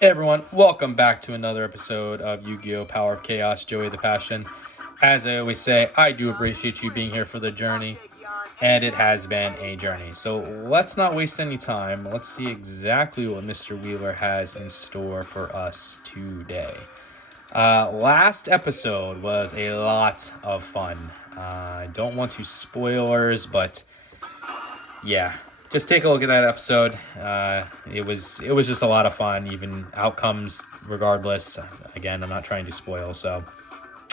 Hey everyone, welcome back to another episode of Yu-Gi-Oh! Power of Chaos, Joey the Passion. As I always say, I do appreciate you being here for the journey, and it has been a journey. So let's not waste any time. Let's see exactly what Mr. Wheeler has in store for us today. Last episode was a lot of fun. I don't want to spoilers, but yeah, just take a look at that episode. It was just a lot of fun, even outcomes regardless. Again, I'm not trying to spoil. So, all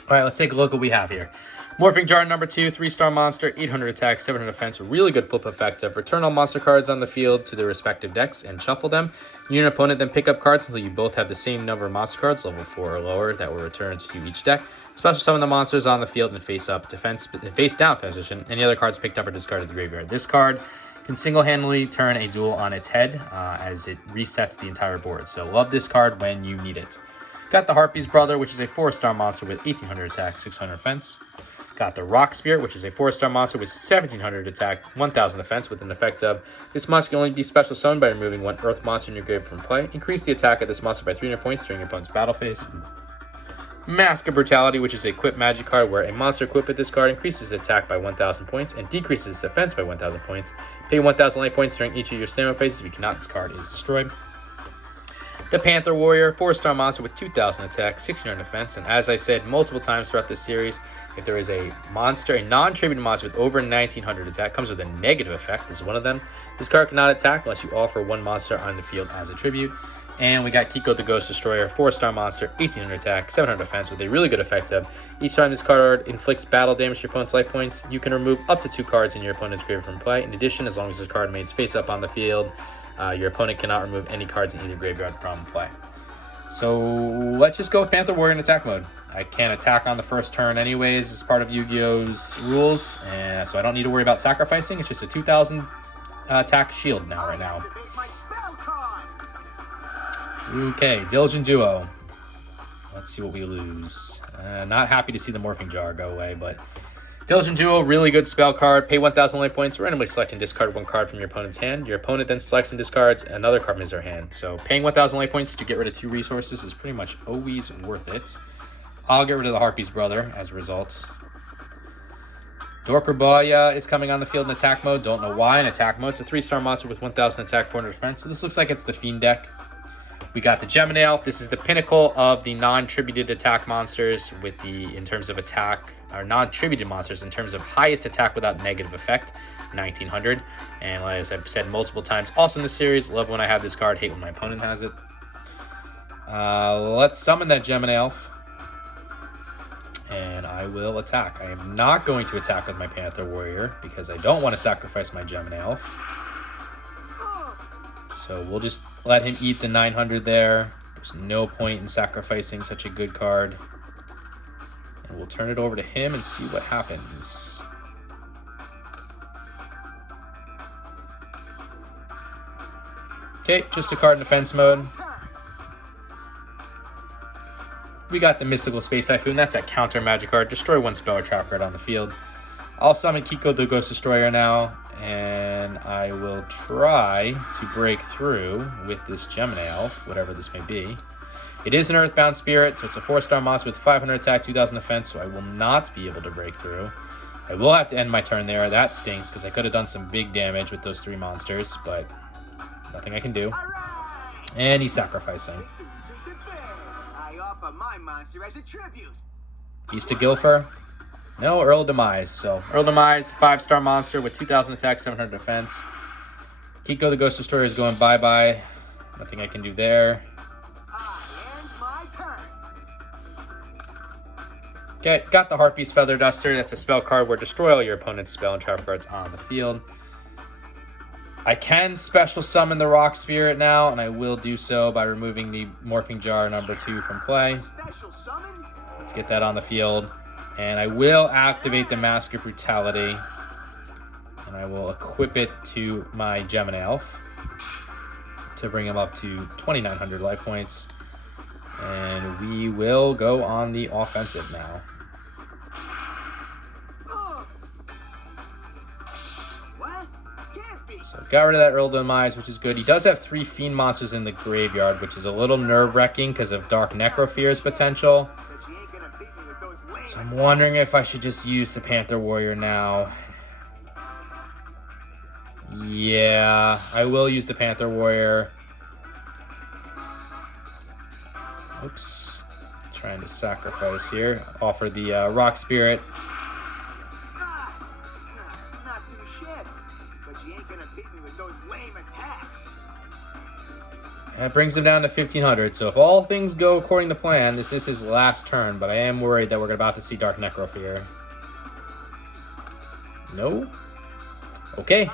right, let's take a look at what we have here. Morphing Jar number 2, 3-star monster, 800 attack, 700 defense, really good flip effective. Return all monster cards on the field to their respective decks and shuffle them. You and your opponent then pick up cards until you both have the same number of monster cards, level 4 or lower, that will return to each deck. Special summon the monsters on the field in face down position. Any other cards picked up or discarded to the graveyard. This card can single-handedly turn a duel on its head as it resets the entire board. So love this card when you need it. Got the Harpy's Brother, which is a 4-star monster with 1800 attack, 600 defense. Got the Rock Spirit, which is a 4-star monster with 1700 attack, 1000 defense, with an effect of this monster can only be special summoned by removing one Earth monster in your grave from play. Increase the attack of this monster by 300 points during your opponent's battle phase. Mask of Brutality, which is a equip magic card where a monster equipped with this card increases its attack by 1000 points and decreases its defense by 1000 points. Pay 1000 life points during each of your stamina phases. If you cannot, this card is destroyed. The Panther Warrior, 4-star monster with 2000 attack, 1600 defense, and as I said multiple times throughout this series, if there is a monster, a non-tribute monster with over 1900 attack, comes with a negative effect. This is one of them. This card cannot attack unless you offer one monster on the field as a tribute. And we got Kiko the Ghost Destroyer, 4-star monster, 1800 attack, 700 defense, with a really good effect of each time this card inflicts battle damage to your opponent's life points, you can remove up to 2 cards in your opponent's graveyard from play. In addition, as long as this card remains face up on the field, your opponent cannot remove any cards in either graveyard from play. So let's just go with Panther Warrior in attack mode. I can't attack on the first turn anyways as part of Yu-Gi-Oh's rules, and so I don't need to worry about sacrificing. It's just a 2000 attack shield right now. Okay, Diligent Duo. Let's see what we lose. Not happy to see the Morphing Jar go away, but Diligent Duo, really good spell card. Pay 1000 life points, randomly select and discard one card from your opponent's hand. Your opponent then selects and discards another card from their hand. So paying 1000 life points to get rid of 2 resources is pretty much always worth it. I'll get rid of the Harpy's Brother as a result. Dorkerbaya is coming on the field in attack mode. Don't know why in attack mode. It's a 3-star monster with 1000 attack, 400 defense. So this looks like it's the Fiend deck. We got the Gemini Elf. This is the pinnacle of the non-tributed attack monsters with the, in terms of attack, or non-tributed monsters in terms of highest attack without negative effect, 1900. And as I've said multiple times, also in the series, love when I have this card, hate when my opponent has it. Let's summon that Gemini Elf. And I will attack. I am not going to attack with my Panther Warrior because I don't want to sacrifice my Gemini Elf. So we'll just let him eat the 900 there. There's no point in sacrificing such a good card. And we'll turn it over to him and see what happens. Okay, just a card in defense mode. We got the Mystical Space Typhoon. That's that counter magic card. Destroy one spell or trap card on the field. I'll summon Kiko the Ghost Destroyer now, and I will try to break through with this Gemini Elf, whatever this may be. It is an Earthbound Spirit, so it's a 4-star monster with 500 attack, 2000 defense, so I will not be able to break through. I will have to end my turn there. That stinks, because I could have done some big damage with those 3 monsters, but nothing I can do. And he's sacrificing. My monster as a tribute. Piece to Gilfer. No, Earl Demise. So Earl Demise, 5-star monster with 2000 attack, 700 defense. Kiko the Ghost Destroyer is going bye-bye. Nothing I can do there. Okay, got the Harpy's Feather Duster. That's a spell card where destroy all your opponent's spell and trap cards on the field. I can special summon the Rock Spirit now, and I will do so by removing the Morphing Jar number 2 from play. Let's get that on the field. And I will activate the Mask of Brutality. And I will equip it to my Gemini Elf to bring him up to 2900 life points. And we will go on the offensive now. What? Can't be. So got rid of that Earl Demise, which is good. He does have 3 Fiend monsters in the graveyard, which is a little nerve-wracking because of Dark Necrofear's potential. So I'm wondering if I should just use the Panther Warrior now. Yeah, I will use the Panther Warrior. Oops. Trying to sacrifice here. Offer the Rock Spirit. Not too shit, but you ain't gonna beat me with those lame attacks. That brings him down to 1,500. So if all things go according to plan, this is his last turn. But I am worried that we're about to see Dark Necrofear. No? Okay.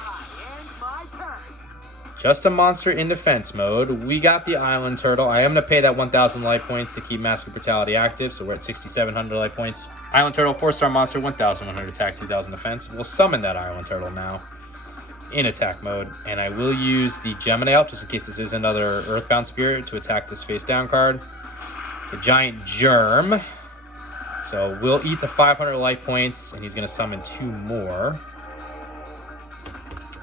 Just a monster in defense mode. We got the Island Turtle. I am going to pay that 1,000 life points to keep Mask of Brutality active, so we're at 6,700 life points. Island Turtle, 4-star monster, 1,100 attack, 2,000 defense. We'll summon that Island Turtle now in attack mode, and I will use the Gemini Elf, just in case this is another Earthbound Spirit, to attack this face-down card. It's a Giant Germ, so we'll eat the 500 life points, and he's going to summon 2 more.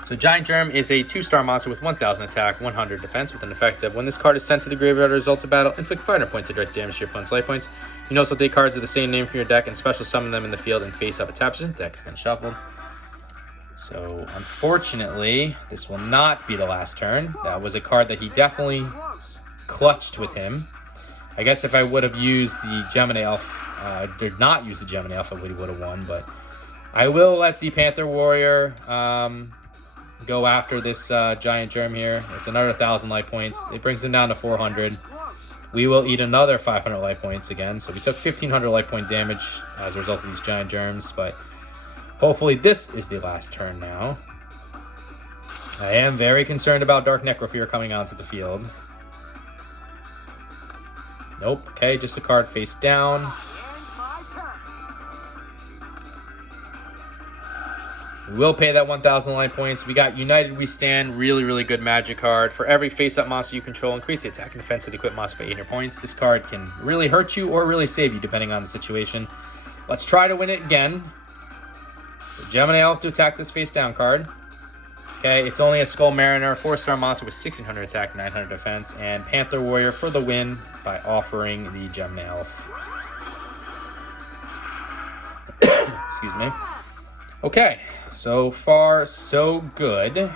So Giant Germ is a 2-star monster with 1,000 attack, 100 defense, with an effect of when this card is sent to the graveyard or result of battle, inflict 500 points of direct damage to your opponent's life points. You can also take cards of the same name from your deck and special summon them in the field and face up a tap position. Deck is then shuffled. So unfortunately, this will not be the last turn. That was a card that he definitely clutched with him. I guess if I would have used the Gemini Elf, did not use the Gemini Elf, I would have won, but I will let the Panther Warrior go after this Giant Germ here. It's another 1,000 life points. It brings him down to 400. We will eat another 500 life points again. So we took 1,500 life point damage as a result of these Giant Germs, but hopefully this is the last turn now. I am very concerned about Dark Necrofear coming onto the field. Nope. Okay, just a card face down. We will pay that 1,000 life points. We got United We Stand, really good magic card. For every face-up monster you control, increase the attack and defense of the equipped monster by 800 points. This card can really hurt you or really save you, depending on the situation. Let's try to win it again. So Gemini Elf to attack this face-down card. Okay, it's only a Skull Mariner, 4-star monster with 1,600 attack, 900 defense, and Panther Warrior for the win by offering the Gemini Elf. Excuse me. Okay, so far so good.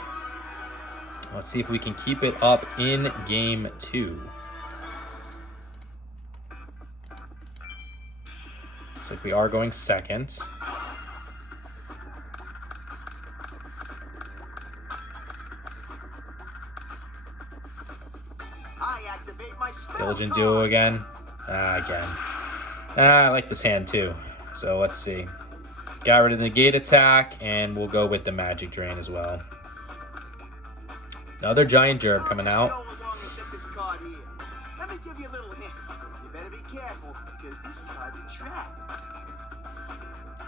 Let's see if we can keep it up in game 2. Looks like we are going second. Diligent Duo again. I like this hand too. So let's see. Got rid of the negate attack, and we'll go with the magic drain as well. Another Giant Gerb coming out. Let me give you a little hint. You better be careful, because this card's a trap.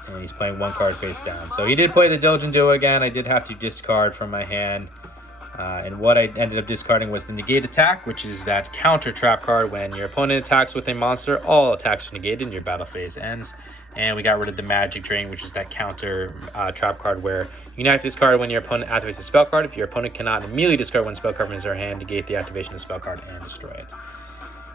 And he's playing 1 card face down. So he did play the Diligent Duo again. I did have to discard from my hand. And what I ended up discarding was the negate attack, which is that counter trap card. When your opponent attacks with a monster, all attacks are negated and your battle phase ends. And we got rid of the magic drain, which is that counter trap card where you can activate this card when your opponent activates a spell card. If your opponent cannot immediately discard one spell card from his or her hand, negate the activation of the spell card and destroy it.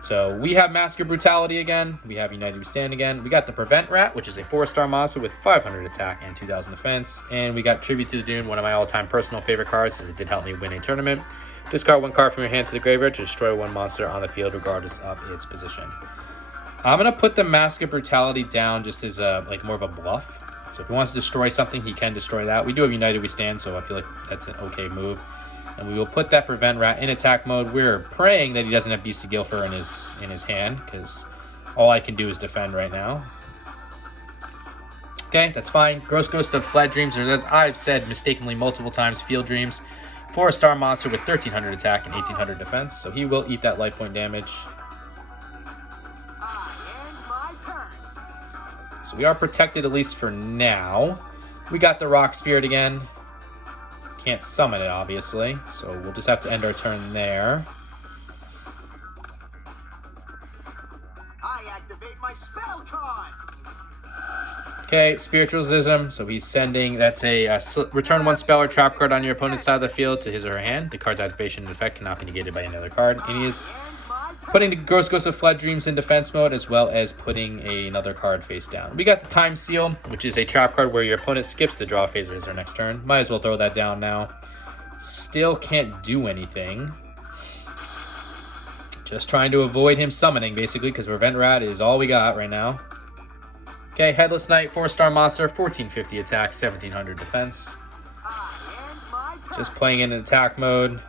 So we have Mask of Brutality again. We have United We Stand again. We got the Prevent Rat, which is a 4-star monster with 500 attack and 2,000 defense. And we got Tribute to the Dune, one of my all-time personal favorite cards, as it did help me win a tournament. Discard 1 card from your hand to the graveyard to destroy 1 monster on the field, regardless of its position. I'm going to put the Mask of Brutality down just as like more of a bluff. So if he wants to destroy something, he can destroy that. We do have United We Stand, so I feel like that's an okay move. And we will put that Prevent Rat in attack mode. We're praying that he doesn't have Beast of Gilfer in his hand, because all I can do is defend right now. Okay, that's fine. Gross Ghost of Fled Dreams, or as I've said mistakenly multiple times, Field Dreams. 4-star monster with 1,300 attack and 1,800 defense. So he will eat that life point damage. So we are protected, at least for now. We got the Rock Spirit again. Can't summon it, obviously, so we'll just have to end our turn there. I activate my spell card. Okay, Spiritualism. So he's sending, that's a return one spell or trap card on your opponent's side of the field to his or her hand. The card's activation and effect cannot be negated by another card. And he is putting the Gross Ghost of Flood Dreams in defense mode, as well as putting another card face down. We got the Time Seal, which is a trap card where your opponent skips the draw phase of their next turn. Might as well throw that down now. Still can't do anything. Just trying to avoid him summoning, basically, because Prevent Rat is all we got right now. Okay, Headless Knight, 4-star monster, 1450 attack, 1700 defense. Just playing in attack mode.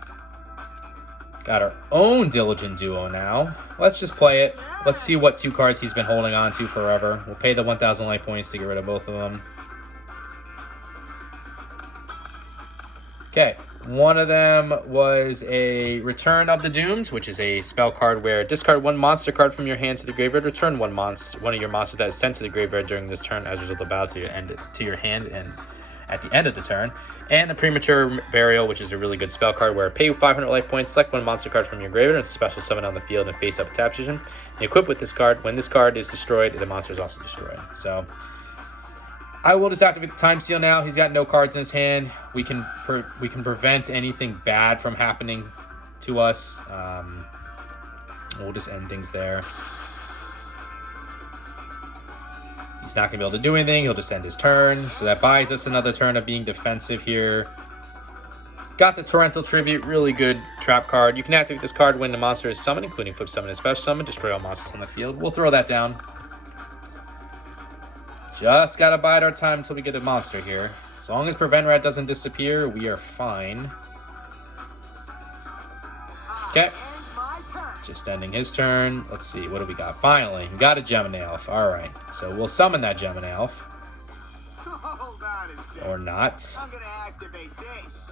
Got our own Diligent Duo now. Let's just play it. Let's see what 2 cards he's been holding on to forever. We'll pay the 1,000 life points to get rid of both of them. Okay, one of them was a Return of the Doomed, which is a spell card where discard 1 monster card from your hand to the graveyard. Return one of your monsters that is sent to the graveyard during this turn as a result of battle to your hand and at the end of the turn. And the Premature Burial, which is a really good spell card where pay 500 life points, select 1 monster card from your graveyard and special summon on the field and face up attack position. And equip with this card. When this card is destroyed, the monster is also destroyed. So I will just activate the Time Seal now. He's got no cards in his hand. We can prevent anything bad from happening to us. We'll just end things there. He's not going to be able to do anything. He'll just end his turn. So that buys us another turn of being defensive here. Got the Torrential Tribute. Really good trap card. You can activate this card when the monster is summoned, including flip summon and special summon. Destroy all monsters on the field. We'll throw that down. Just got to bide our time until we get a monster here. As long as Prevent Rat doesn't disappear, we are fine. Okay. Just ending his turn. Let's see, what do we got? Finally, we got a Gemini Elf. All right, so we'll summon that Gemini Elf. Or not. I'm gonna activate this.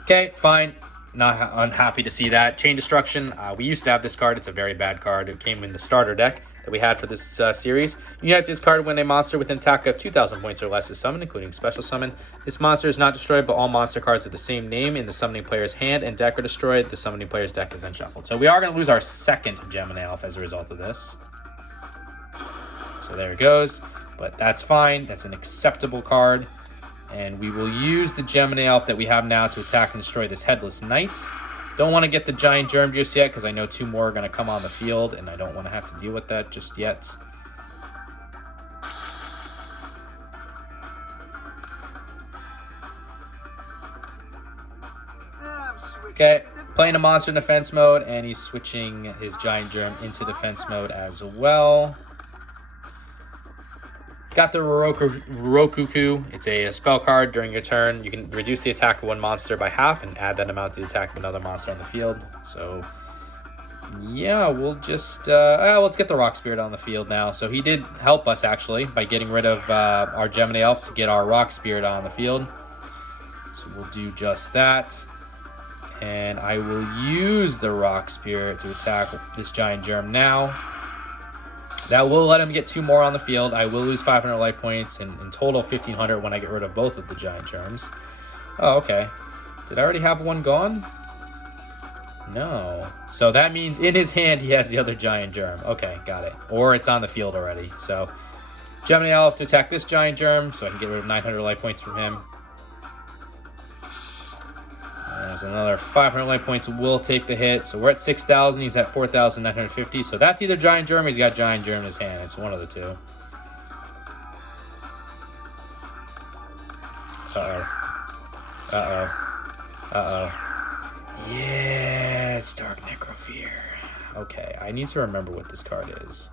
Okay, fine. Not unhappy to see that. Chain Destruction. We used to have this card. It's a very bad card. It came in the starter deck that we had for this series. You can activate this card when a monster with an attack of 2,000 points or less is summoned, including special summon. This monster is not destroyed, but all monster cards of the same name in the summoning player's hand and deck are destroyed. The summoning player's deck is then shuffled. So we are going to lose our second Gemini Elf as a result of this. So there it goes. But that's fine. That's an acceptable card. And we will use the Gemini Elf that we have now to attack and destroy this Headless Knight. Don't want to get the Giant Germ just yet because I know 2 more are going to come on the field and I don't want to have to deal with that just yet. Okay, playing a monster in defense mode and he's switching his Giant Germ into defense mode as well. Got the Rokuku. It's a spell card. During your turn, you can reduce the attack of 1 monster by half and add that amount to the attack of another monster on the field. So, yeah, we'll just... let's get the Rock Spirit on the field now. So he did help us, actually, by getting rid of our Gemini Elf to get our Rock Spirit on the field. So we'll do just that. And I will use the Rock Spirit to attack this Giant Germ now. That will let him get 2 more on the field. I will lose 500 life points and in total 1,500 when I get rid of both of the Giant Germs. Oh, okay. Did I already have one gone? No. So that means in his hand he has the other Giant Germ. Okay, got it. Or it's on the field already. So Gemini Elf to attack this Giant Germ so I can get rid of 900 life points from him. There's another 500 life points. Will take the hit. So we're at 6,000. He's at 4,950. So that's either Giant Germ or he's got Giant Germ in his hand. It's one of the two. Uh-oh. Uh-oh. Uh-oh. Yeah, it's Dark Necrofear. Okay, I need to remember what this card is.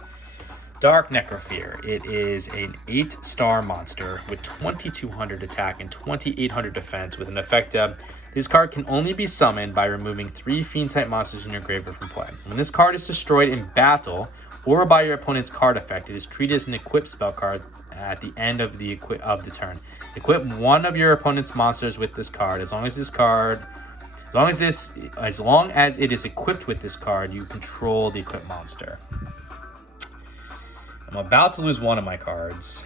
Dark Necrofear. It is an 8-star monster with 2,200 attack and 2,800 defense with an effect of... This card can only be summoned by removing 3 Fiend-type monsters in your graveyard from play. When this card is destroyed in battle or by your opponent's card effect, it is treated as an equipped spell card at the end of the turn. Equip one of your opponent's monsters with this card. As long as it is equipped with this card, you control the equipped monster. I'm about to lose one of my cards.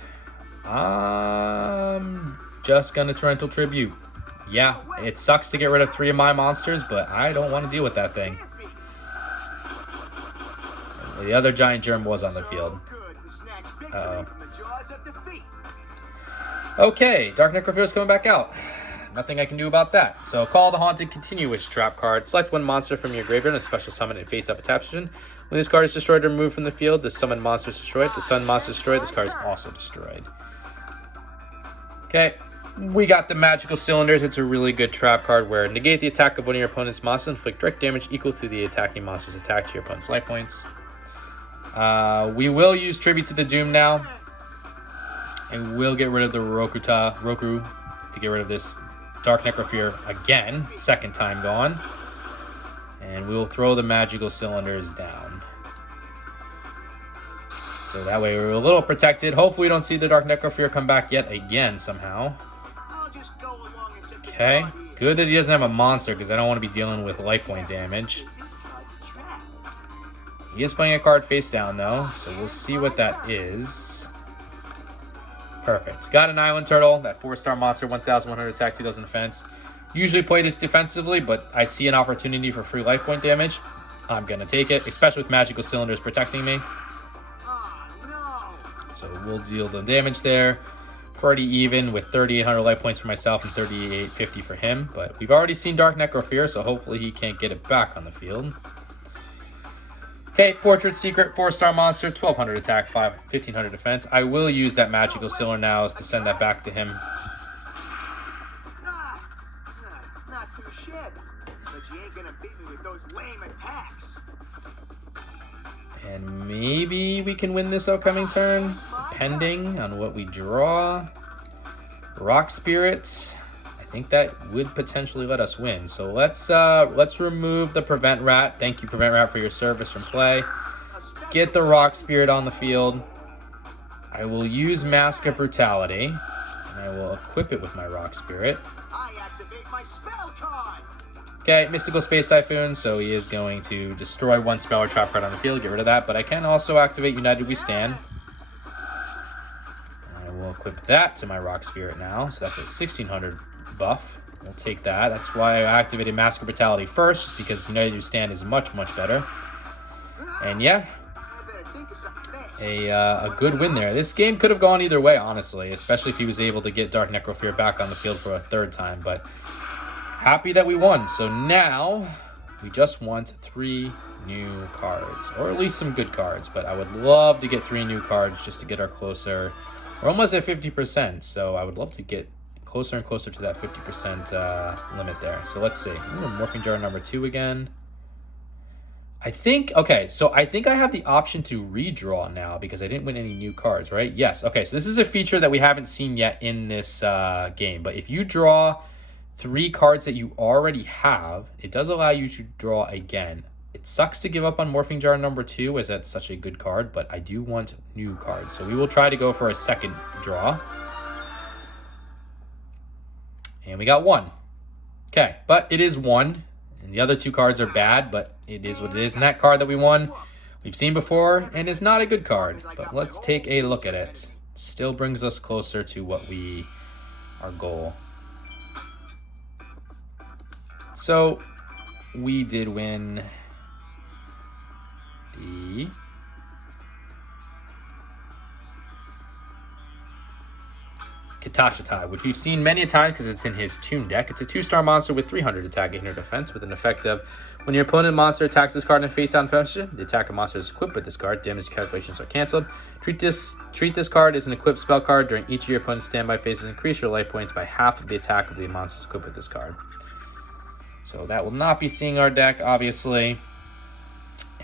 I'm just gonna Torrential Tribute. Yeah, it sucks to get rid of 3 of my monsters, but I don't want to deal with that thing. The other Giant Germ was on the field. snatch victory Uh-oh. from the jaws of defeat. Okay, Dark Necrophil is coming back out. Nothing I can do about that. So call the Haunted Continuous trap card. Select one monster from your graveyard and special summon it face up attack position. When this card is destroyed or removed from the field, the summoned monster is destroyed. The summoned monster is destroyed. This card is also destroyed. Okay, we got the Magical Cylinders. It's a really good trap card where negate the attack of one of your opponent's monsters, inflict direct damage equal to the attacking monster's attack to your opponent's life points. We will use Tribute to the Doom now. And we'll get rid of the Roku to get rid of this Dark Necrophil again, second time gone. And we will throw the Magical Cylinders down. So that way we're a little protected. Hopefully we don't see the Dark Necrophil come back yet again somehow. Okay, good that he doesn't have a monster because I don't want to be dealing with life point damage. He is playing a card face down though, so we'll see what that is. Perfect. Got an Island Turtle, that 4-star monster, 1,100 attack, 2,000 defense. Usually play this defensively, but I see an opportunity for free life point damage. I'm going to take it, especially with Magical Cylinders protecting me. So we'll deal the damage there. Pretty even with 3,800 life points for myself and 3,850 for him. But we've already seen Dark Necrophil, so hopefully he can't get it back on the field. Okay, Portrait Secret, 4-star monster, 1,200 attack, 1,500 defense. I will use that Magical Cylinder now to send that back to him. Not too shabby, but you ain't gonna beat me with those lame attacks. And maybe we can win this upcoming turn, depending on what we draw. Rock Spirit. I think that would potentially let us win. So let's remove the Prevent Rat. Thank you, Prevent Rat, for your service from play. Get the Rock Spirit on the field. I will use Mask of Brutality, and I will equip it with my Rock Spirit. I activate my spell card. Okay, Mystical Space Typhoon, so he is going to destroy one spell or trap card on the field. Get rid of that, but I can also activate United We Stand. And I will equip that to my Rock Spirit now, so that's a 1,600 buff. We'll take that. That's why I activated Mask of Brutality first, just because United We Stand is much, much better. And yeah, a good win there. This game could have gone either way, honestly, especially if he was able to get Dark Necrophil back on the field for a third time, but happy that we won. So now we just want 3 new cards, or at least some good cards, but I would love to get 3 new cards just to get our closer. We're almost at 50%, so I would love to get closer and closer to that 50% limit there. So let's see. Morphing Jar number 2 again. I think I have the option to redraw now because I didn't win any new cards, right? Yes. Okay, so this is a feature that we haven't seen yet in this game. But if you draw 3 cards that you already have, it does allow you to draw again. It sucks to give up on Morphing Jar number 2 as that's such a good card, but I do want new cards. So we will try to go for a second draw. And we got 1. Okay, but it is 1. And the other 2 cards are bad, but it is what it is. And that card that we won, we've seen before, and is not a good card. But let's take a look at it. Still brings us closer to what our goal. So, we did win the Katashatai, which we've seen many times because it's in his Toon deck. It's a 2-star monster with 300 attack, 800 defense, with an effect of when your opponent monster attacks this card in face down position, the attacker monster is equipped with this card. Damage calculations are canceled. Treat this card as an equipped spell card. During each of your opponent's standby phases, increase your life points by half of the attack of the monsters equipped with this card. So that will not be seeing our deck, obviously.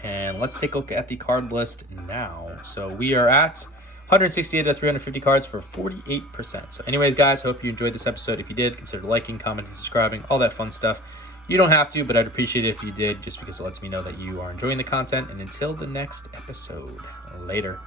And let's take a look at the card list now. So we are at 168 out of 350 cards for 48%. So anyways, guys, hope you enjoyed this episode. If you did, consider liking, commenting, subscribing, all that fun stuff. You don't have to, but I'd appreciate it if you did, just because it lets me know that you are enjoying the content. And until the next episode, later.